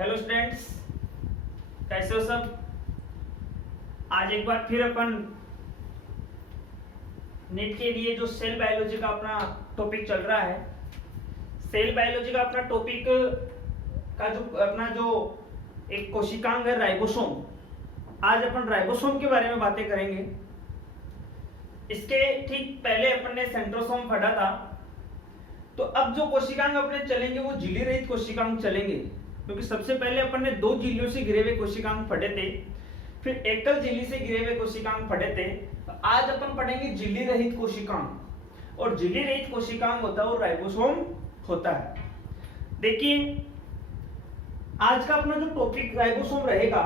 Hello students, कैसे हो सब। आज एक बार फिर अपन नीट के लिए जो सेल बायोलॉजी का अपना टॉपिक चल रहा है, सेल बायोलॉजी का अपना टॉपिक का जो एक कोशिकांग है राइबोसोम। आज अपन राइबोसोम के बारे में बातें करेंगे। इसके ठीक पहले अपन ने सेंट्रोसोम पढ़ा था। तो अब जो कोशिकांग अपने चलेंगे वो झिल्ली रहित कोशिकांग चलेंगे, क्योंकि सबसे पहले अपन ने दो झिल्लियों से घिरे हुए कोशिकांग पढ़े थे, फिर एकल झिल्ली से घिरे हुए कोशिकांग पढ़े थे। तो आज अपन पढ़ेंगे झिल्ली रहित कोशिकांग, और झिल्ली रहित कोशिकांग होता है वो राइबोसोम होता है। देखिए आज का अपना जो टॉपिक राइबोसोम रहेगा,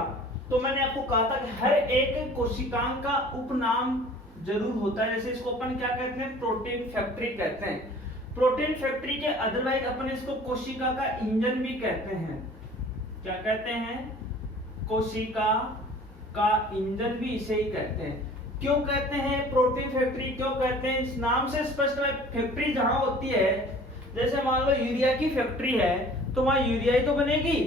तो मैंने आपको कहा था कि हर एक कोशिकांग का उपनाम जरूर होता है। जैसे इसको अपन क्या कहते हैं, प्रोटीन फैक्ट्री कहते हैं। प्रोटीन फैक्ट्री के अदरवाइज अपन इसको कोशिका का इंजन भी कहते हैं। क्या कहते हैं? कोशिका का इंजन भी इसे ही कहते हैं। क्यों कहते हैं प्रोटीन फैक्ट्री, क्यों कहते हैं? इस नाम से स्पष्ट है। फैक्ट्री जहां होती है, जैसे मान लो यूरिया की फैक्ट्री है, तो वहां यूरिया ही तो बनेगी,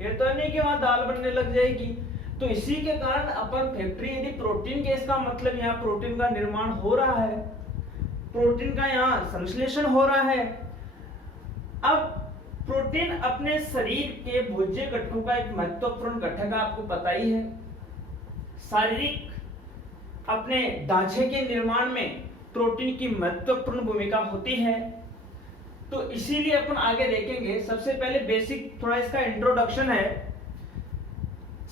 ये तो नहीं कि वहां दाल बनने लग जाएगी। तो इसी के कारण अपन फैक्ट्री, यदि प्रोटीन के, इसका मतलब यहाँ प्रोटीन का निर्माण हो रहा है, प्रोटीन का यहाँ संश्लेषण हो रहा है। अब प्रोटीन अपने शरीर के भोज्य घटकों का एक महत्वपूर्ण घटक है, आपको पता ही है। शारीरिक अपने ढांचे के निर्माण में प्रोटीन की महत्वपूर्ण भूमिका होती है। तो इसीलिए अपन आगे देखेंगे। सबसे पहले बेसिक थोड़ा इसका इंट्रोडक्शन है।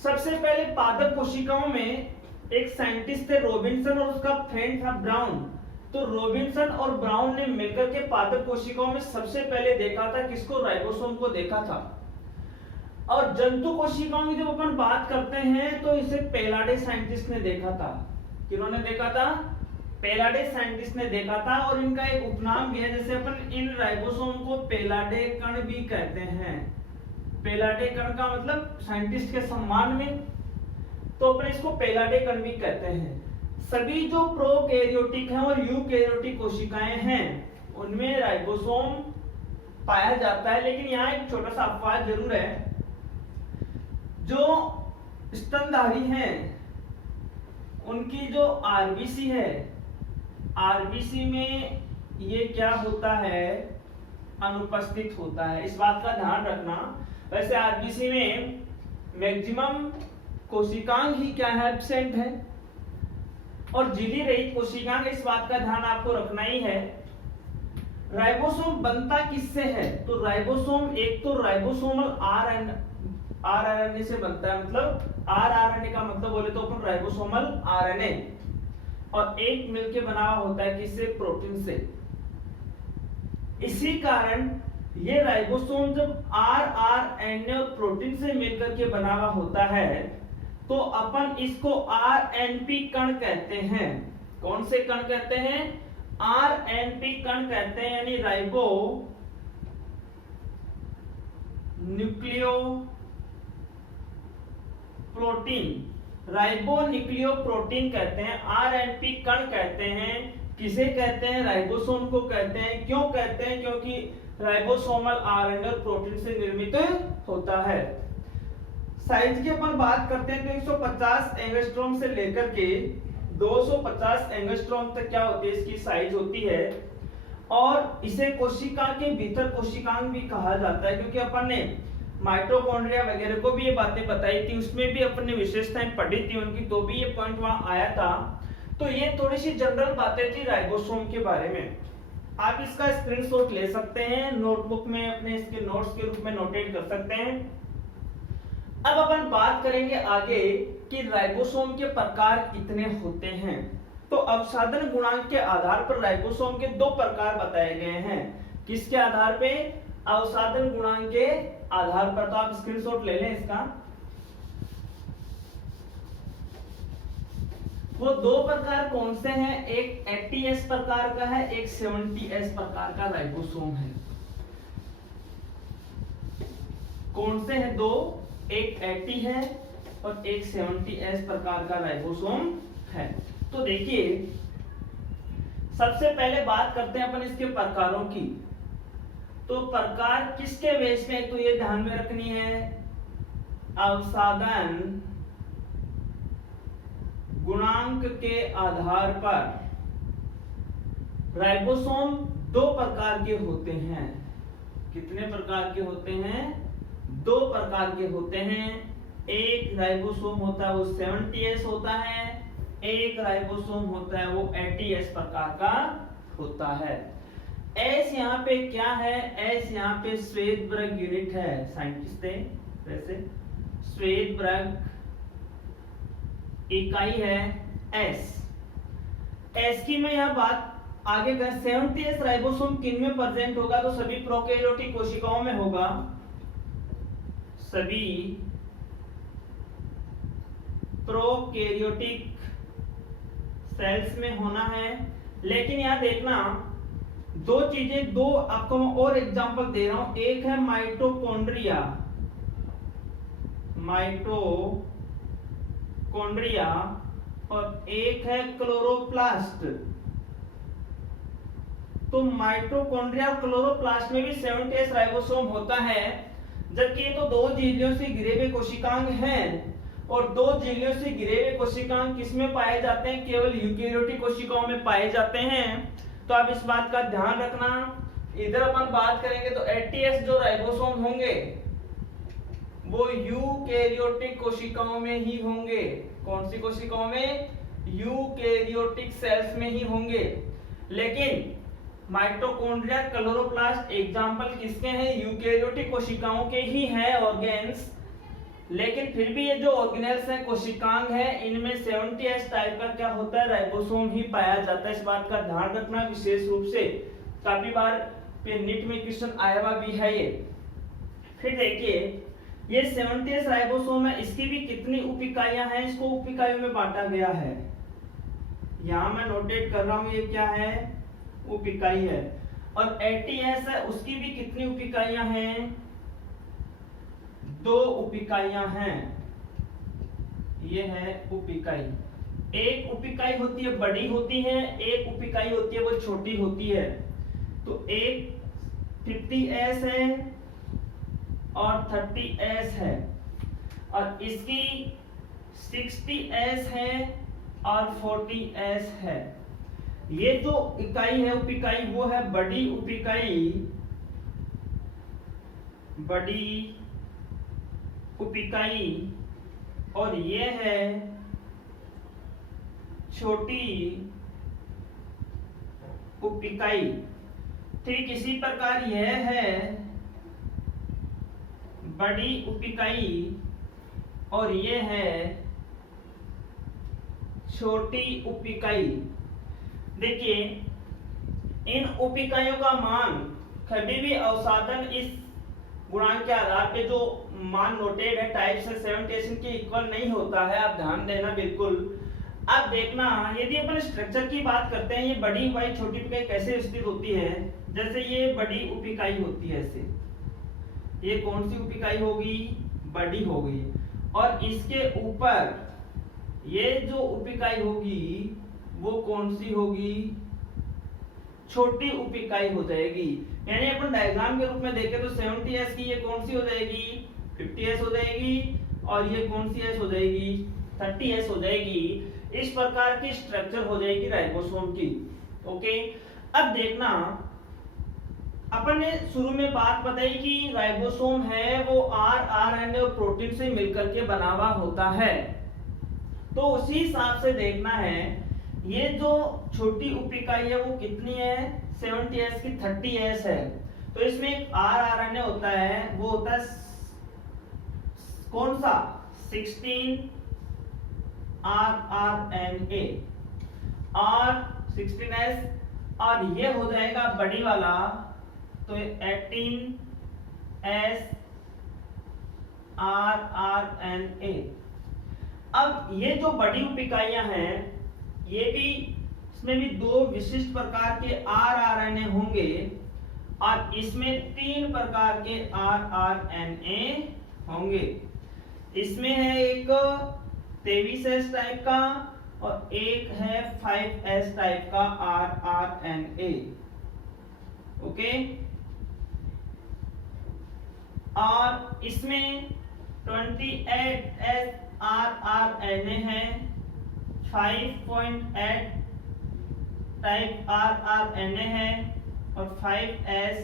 सबसे पहले पादप कोशिकाओं में एक साइंटिस्ट थे रॉबिन्सन, और उसका फ्रेंड था ब्राउन। तो रॉबिन्सन और ब्राउन ने मिलकर के पादप कोशिकाओं में सबसे पहले देखा था किसको? राइबोसोम को देखा था। और जंतु कोशिकाओं की जब अपन बात करते हैं तो इसे पेलाडे साइंटिस्ट ने देखा था। किन्होंने देखा था? पेलाडे साइंटिस्ट ने देखा था। और इनका एक उपनाम भी है, जैसे अपन इन राइबोसोम को पेलाडे कण भी कहते हैं। पेलाडे कण का मतलब साइंटिस्ट के सम्मान में, तो अपन इसको पेलाडे कण भी कहते हैं। सभी जो प्रोकैरियोटिक हैं और यूकैरियोटिक कोशिकाएं हैं, उनमें राइबोसोम पाया जाता है। लेकिन यहाँ एक छोटा सा अपवाद जरूर है। जो स्तनधारी हैं, उनकी जो आरबीसी है, आरबीसी में ये क्या होता है? अनुपस्थित होता है। इस बात का ध्यान रखना। वैसे आरबीसी में मैक्सिमम कोशिकांग ही क्या है? एब्सेंट है। और झिल्ली रहित कोशिकांग, इस बात का ध्यान आपको रखना ही है। राइबोसोम बनता किससे है? तो राइबोसोम एक तो राइबोसोमल आरएनए से बनता है। मतलब आरएनए का मतलब बोले तो अपन राइबोसोमल आरएनए, और एक मिलके बना हुआ होता है किससे? प्रोटीन से। इसी कारण ये राइबोसोम जब आरएनए और प्रोटीन से मिलकर के बना हुआ होता है, तो अपन इसको आरएनपी कण कहते हैं। कौन से कण कहते हैं? आरएनपी कण कहते हैं, यानी ribo nucleo protein. Ribo nucleo protein कहते हैं, आरएनपी कण कहते हैं। किसे कहते हैं? राइबोसोम को कहते हैं। क्यों कहते हैं? क्योंकि राइबोसोमल आरएनए और प्रोटीन से निर्मित होता है। साइज की अपन बात करते हैं तो 150 एंगस्ट्रॉम से लेकर के 250 एंगस्ट्रॉम तक क्या होती है? इसकी साइज होती है। और इसे कोशिका के भीतर कोशिकांग भी कहा जाता है, क्योंकि अपन ने माइटोकॉन्ड्रिया वगैरह को भी ये बातें बताई थी, उसमें भी अपन ने विशेषताएं पढ़ी थी उनकी, तो भी ये पॉइंट वहां आया था। तो ये थोड़ी सी जनरल बातें थी राइबोसोम के बारे में। आप इसका स्क्रीनशॉट ले सकते हैं, नोटबुक में अपने इसके नोट्स के रूप में नोटेट कर सकते हैं। अब अपन बात करेंगे आगे कि राइबोसोम के प्रकार कितने होते हैं। तो अवसादन गुणांक के आधार पर राइबोसोम के दो प्रकार बताए गए हैं। किसके आधार पे? अवसादन गुणांक के आधार पर। तो आप स्क्रीनशॉट ले लें इसका। वो दो प्रकार कौन से हैं? एक 80S प्रकार का है, एक 70S प्रकार का राइबोसोम है। कौन से हैं? दो, एक 80 है और एक 70S प्रकार का राइबोसोम है। तो देखिए सबसे पहले बात करते हैं अपन इसके प्रकारों की। तो प्रकार किसके बेस में, तो ये ध्यान में रखनी है, अवसादन गुणांक के आधार पर राइबोसोम दो प्रकार के होते हैं। कितने प्रकार के होते हैं? दो प्रकार के होते हैं। एक राइबोसोम होता है वो 70S होता है, एक राइबोसोम होता है वो 80S प्रकार का होता है। एस यहाँ पे क्या है? एस यहाँ पे श्वेतबर्ग यूनिट है, साइंटिस्ट है वैसे। श्वेतबर्ग इकाई है एस। एस की मैं यह बात आगे कर 70S राइबोसोम किन में प्रेजेंट होगा? तो सभी प्रोकैरियोटिक कोशिकाओं में होगा, सभी प्रोकैरियोटिक सेल्स में होना है। लेकिन यहां देखना दो चीजें, दो आपको मैं और एग्जांपल दे रहा हूं। एक है माइटोकॉन्ड्रिया, माइटोकॉन्ड्रिया, और एक है क्लोरोप्लास्ट। तो माइटोकॉन्ड्रिया और क्लोरोप्लास्ट में भी 70S राइबोसोम होता है, जबकि ये तो दो झिल्लियों से घिरे हुए कोशिकांग हैं। और दो झिल्लियों से घिरे हुए कोशिकांग किसमें पाए जाते हैं? केवल यूकेरियोटिक कोशिकाओं में पाए जाते हैं। तो आप इस बात का ध्यान रखना। इधर अपन बात करेंगे तो 80S जो राइबोसोम होंगे वो यूकेरियोटिक कोशिकाओं में ही होंगे। कौन सी कोशिकाओं में? यूकेरियोटिक सेल्स में ही होंगे। लेकिन माइटोकॉन्ड्रिया, क्लोरोप्लास्ट एग्जाम्पल किसके हैं? यूकेरियोटिक कोशिकाओं के ही हैं, ऑर्गेन्स। लेकिन फिर भी ये जो ऑर्गेनेल्स हैं, कोशिकांग हैं, इनमें 70S टाइप का क्या होता है? राइबोसोम ही पाया जाता है। इस बात का ध्यान रखना विशेष रूप से, काफी बार नीट में क्वेश्चन आया हुआ भी है ये। फिर देखिए ये 70S राइबोसोम है, इसकी भी कितनी उप इकाइयां हैं? इसको उप इकाइयों में बांटा गया है। यहां मैं नोटेट कर रहा हूं, ये क्या है? उप इकाई है। और 80S है, उसकी भी कितनी उप इकाइयां हैं? दो उप इकाइयां हैं। ये है उप इकाई। एक उप इकाई होती है बड़ी होती है, एक उप इकाई होती है वो छोटी होती है। तो एक 50S है और 30S है, और इसकी 60S है और 40S है। ये जो इकाई है उप इकाई वो है बड़ी उप इकाई, बड़ी उप इकाई, और ये है छोटी उप इकाई। ठीक इसी प्रकार यह है बड़ी उप इकाई और ये है छोटी उप इकाई। देखिए इन उप इकाइयों का मान कभी भी अवसादन इस गुणांक के आधार पे जो मान नोटेड है टाइप से 70 के इक्वल नहीं होता है, आप ध्यान देना बिल्कुल। अब देखना यदि अपन स्ट्रक्चर की बात करते हैं, ये बड़ी इकाई छोटी इकाई कैसे स्थित होती है? जैसे ये बड़ी उप इकाई होती है ऐसे, ये कौन सी उप इकाई होगी? बड़ी होगी। और इसके ऊपर ये जो उप इकाई होगी वो कौन सी होगी? छोटी उप इकाई हो जाएगी। यानी अपन डायग्राम के रूप में देखें तो 70S की ये कौन सी हो जाएगी? 50S हो जाएगी, और ये कौन सी S हो जाएगी? 30S हो जाएगी। इस प्रकार की स्ट्रक्चर हो जाएगी राइबोसोम की। ओके, अब देखना अपन ने शुरू में बात बताई कि राइबोसोम है वो RNA और प्रोटीन से मिलकर के बना हुआ होता है। तो उसी हिसाब से देखना है ये जो छोटी उप इकाई है वो कितनी है? 70S की 30S है। तो इसमें एक RNA होता है, वो होता है कौन सा? 16 rRNA और 16S, और ये हो जाएगा बड़ी वाला तो 18S rRNA। अब ये जो बड़ी उप इकाइयां हैं ये भी, इसमें भी दो विशिष्ट प्रकार के rRNA होंगे, और इसमें 3 प्रकार के rRNA होंगे। इसमें है एक 23S टाइप का और एक है 5S टाइप का rRNA। ओके, और इसमें 28S rRNA है, 5.8 टाइप rRNA है और 5S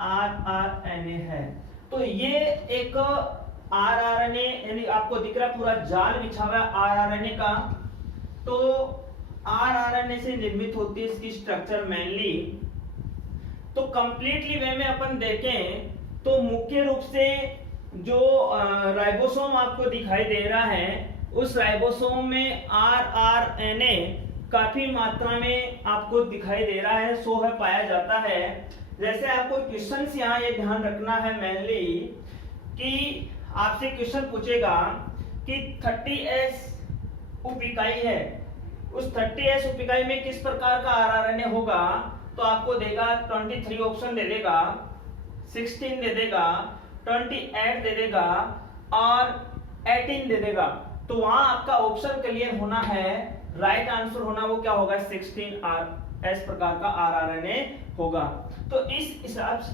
rRNA है। तो ये एक rRNA यानी आपको दिख रहा पूरा जाल बिछा हुआ है rRNA का। तो rRNA से निर्मित होती है इसकी स्ट्रक्चर मेनली। तो कंप्लीटली वे में अपन देखें तो मुख्य रूप से जो राइबोसोम आपको दिखाई दे रहा है, उस राइबोसोम में rRNA काफी मात्रा में आपको दिखाई दे रहा है, सो है पाया जाता है। जैसे आपको क्वेश्चंस यहाँ ये ध्यान रखना है मेनली कि आपसे क्वेश्चन पूछेगा कि 30S उप इकाई है, उस 30S उप इकाई में किस प्रकार का rRNA होगा, तो आपको देगा 23 ऑप्शन दे देगा, 16 दे देगा, 28 दे देगा और 18 दे देगा। तो वहां आपका ऑप्शन क्लियर होना है, राइट आंसर होना वो क्या होगा 16S प्रकार का rRNA होगा। तो इस हिसाब से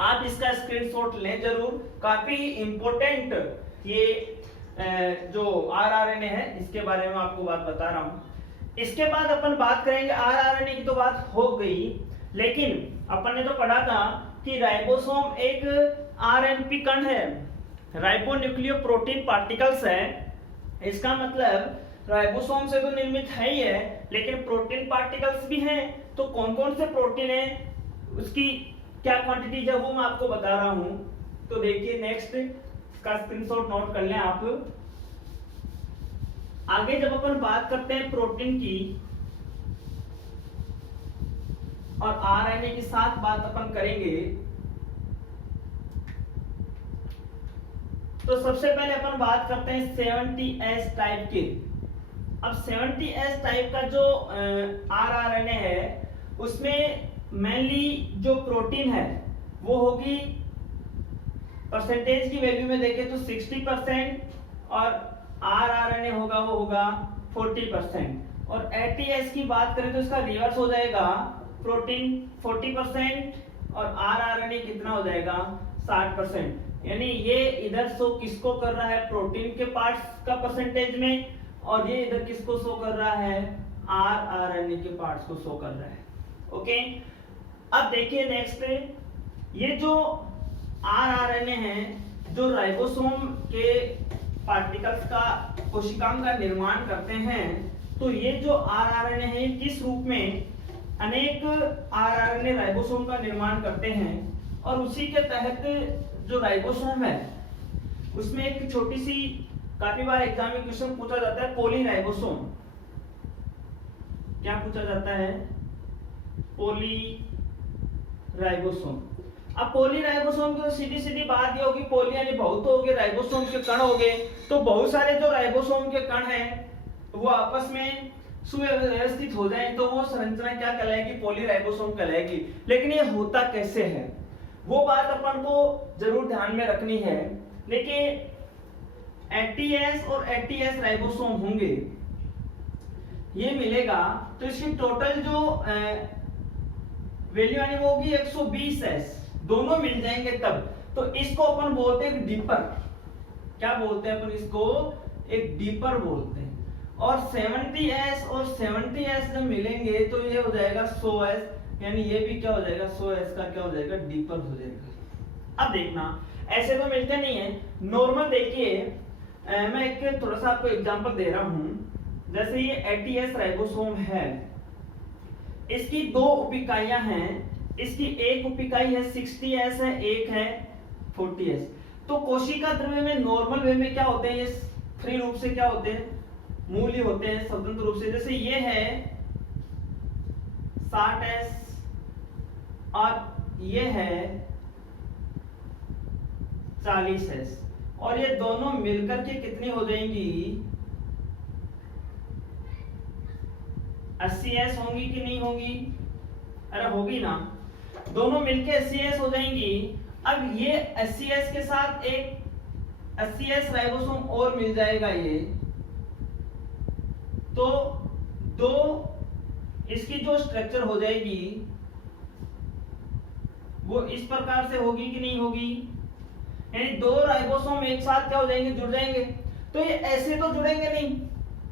आप इसका स्क्रीनशॉट लें जरूर, काफी इंपॉर्टेंट ये जो rRNA है इसके बारे में आपको बात बता रहा हूं। इसके बाद अपन बात करेंगे, rRNA की तो बात हो गई, लेकिन अपन ने तो पढ़ा था कि राइबोसोम एक RNP कण है, राइबोन्यूक्लियोप्रोटीन पार्टिकल्स है। इसका मतलब राइबोसोम से तो निर्मित है ही है, लेकिन प्रोटीन पार्टिकल्स भी हैं। तो कौन कौन से प्रोटीन है, उसकी क्या क्वांटिटी है वो मैं आपको बता रहा हूं। तो देखिए नेक्स्ट का स्क्रीनशॉट नोट कर लें आप। आगे जब अपन बात करते हैं प्रोटीन की और आरएनए की साथ बात अपन करेंगे, तो सबसे पहले अपन बात करते हैं 70S टाइप के। अब 70S टाइप का जो आरआरएनए है उसमें मेनली जो प्रोटीन है वो होगी, परसेंटेज की वैल्यू में देखें तो 60% और आरआरएनए होगा वो होगा 40%। और एटीएस की बात करें तो इसका रिवर्स हो जाएगा, प्रोटीन 40% और आरआरएनए कितना हो जाएगा 60%। यानी ये इधर शो किसको कर रहा है, प्रोटीन के पार्ट्स का परसेंटेज में, और ये इधर किसको शो कर रहा है, आरआरएनए के पार्ट्स को शो कर रहा है। ओके, अब देखिए नेक्स्ट, ये जो आरआरएनए है जो राइबोसोम के पार्टिकल्स का कोशिकांग का निर्माण करते हैं, तो ये जो आरआरएनए है किस रूप में अनेक आरआरएनए राइबोसोम का निर्माण करते हैं। और उसी के तहत जो राइबोसोम है उसमें एक छोटी सी, काफी बार एग्जाम में क्वेश्चन पूछा जाता है, पॉलीराइबोसोम। क्या पूछा जाता है, पॉलीराइबोसोम। अब पॉलीराइबोसोम की तो सीधी सीधी बात ये होगी, पॉली यानी बहुत हो गए, राइबोसोम के कण हो गए, तो बहुत सारे जो राइबोसोम के कण हैं वो आपस में सुव्यवस्थित हो जाए तो वो संरचना क्या कहलाएगी, पॉलीराइबोसोम कहलाएगी। लेकिन ये होता कैसे है वो बात अपन को जरूर ध्यान में रखनी है। देखिए एटीएस और एटीएस राइबोसोम होंगे, ये मिलेगा तो इसकी टोटल जो वैल्यू आनी वो होगी 120S, दोनों मिल जाएंगे तब। तो इसको अपन बोलते हैं डीपर। क्या बोलते हैं अपन इसको, एक डीपर बोलते हैं। और 70S और 70S जब मिलेंगे तो ये हो जाएगा 100S, यानी ये भी क्या हो जाएगा 100S का क्या हो जाएगा, डीपर हो जाएगा। अब देखना ऐसे तो मिलते नहीं है, नॉर्मल देखिए मैं एक थोड़ा सा आपको एग्जांपल दे रहा हूं। जैसे ये एटीएस राइबोसोम है, इसकी दो उप इकाइयां हैं, इसकी एक उप इकाई है 60S है, एक है 40S। तो कोशिका द्रव्य में नॉर्मल वे में क्या होते हैं, ये फ्री रूप से क्या होते हैं, मूल्य होते हैं स्वतंत्र रूप से। जैसे ये है 60S और ये है 40S, और ये दोनों मिलकर के कितनी हो जाएंगी, 80S होंगी कि नहीं होंगी, अरे होगी ना, दोनों मिलके 80S हो जाएंगी। अब ये 80S के साथ एक 80S राइबोसोम और मिल जाएगा, ये तो दो इसकी जो स्ट्रक्चर हो जाएगी वो इस प्रकार से होगी कि नहीं होगी, यानी दो राइबोसोम एक साथ क्या हो जाएंगे, जुड़ जाएंगे। तो ये ऐसे तो जुड़ेंगे नहीं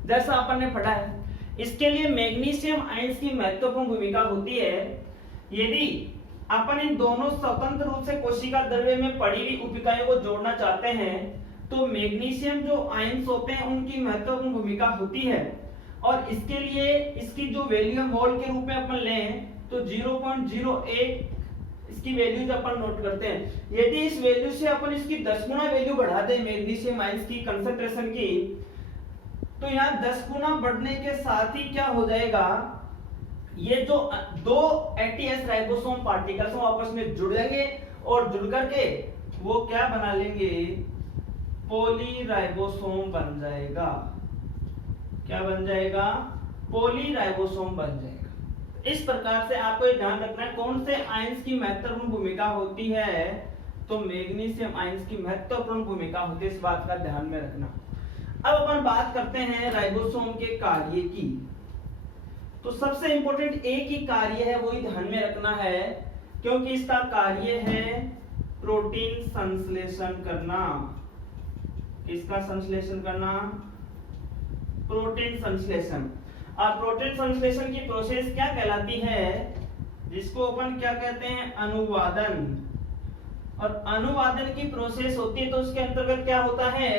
जैसा अपन ने पढ़ा है। इसके लिए मैग्नीशियम आयंस की महत्वपूर्ण भूमिका होती है। यदि अपन इन दोनों स्वतंत्र रूप से कोशिका द्रव्य में पड़ी हुई उपिकाओं को जोड़ना चाहते हैं तो मैग्नीशियम जो आयंस होते हैं उनकी महत्वपूर्ण भूमिका होती है। और इसके लिए इसकी जो वैल्यू मोल के रूप में अपन लें तो 0.08 इसकी वैल्यूज अपन नोट करते हैं। यदि इस वैल्यू से अपन इसकी 10 गुना वैल्यू बढ़ा दें मैग्नीशियम आयंस की कंसंट्रेशन की, तो यहाँ 10 गुना बढ़ने के साथ ही क्या हो जाएगा, ये जो दो एटीएस राइबोसोम पार्टिकल्स वो आपस में जुड़ जाएंगे और जुड़ करके वो क्या बना लेंगे, पॉलीराइबोसोम बन जाएगा। क्या बन जाएगा, पॉलीराइबोसोम बन जाएगा। इस प्रकार से आपको ये ध्यान रखना है कौन से आयंस की महत्वपूर्ण भूमिका होती है, तो मैग्नीशियम आयंस की महत्वपूर्ण भूमिका होती है, इस बात का ध्यान में रखना। अब अपन बात करते हैं राइबोसोम के कार्य की। तो सबसे इंपॉर्टेंट एक ही कार्य है, वो ही ध्यान में रखना है, क्योंकि इसका कार्य है प्रोटीन संश्लेषण करना। इसका संश्लेषण करना, प्रोटीन संश्लेषण। और प्रोटीन संश्लेषण की प्रोसेस क्या कहलाती है, जिसको अपन क्या कहते हैं, अनुवादन। और अनुवादन की प्रोसेस होती है तो उसके अंतर्गत क्या होता है,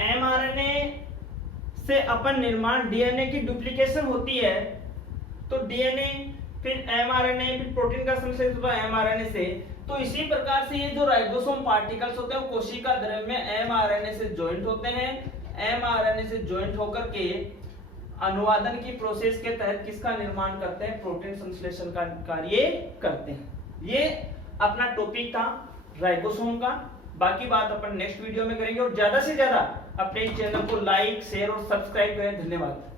एमआरएनए से अपन निर्माण, डीएनए की डुप्लीकेशन होती है, तो डीएनए फिर एमआरएनए फिर प्रोटीन का संश्लेषण होता है एमआरएनए से। तो इसी प्रकार से ये जो राइबोसोम पार्टिकल्स होते हैं वो कोशिका द्रव्य में एमआरएनए से ज्वाइंट होते हैं। एमआरएनए से ज्वाइंट होकर के अनुवादन की प्रोसेस के तहत किसका निर्माण करते हैं, प्रोटीन संश्लेषण का कार्य करते हैं। ये अपना टॉपिक था राइबोसोम का। बाकी बात अपन नेक्स्ट वीडियो में करेंगे। और ज्यादा से ज्यादा अपने चैनल को लाइक, शेयर और सब्सक्राइब करें। धन्यवाद।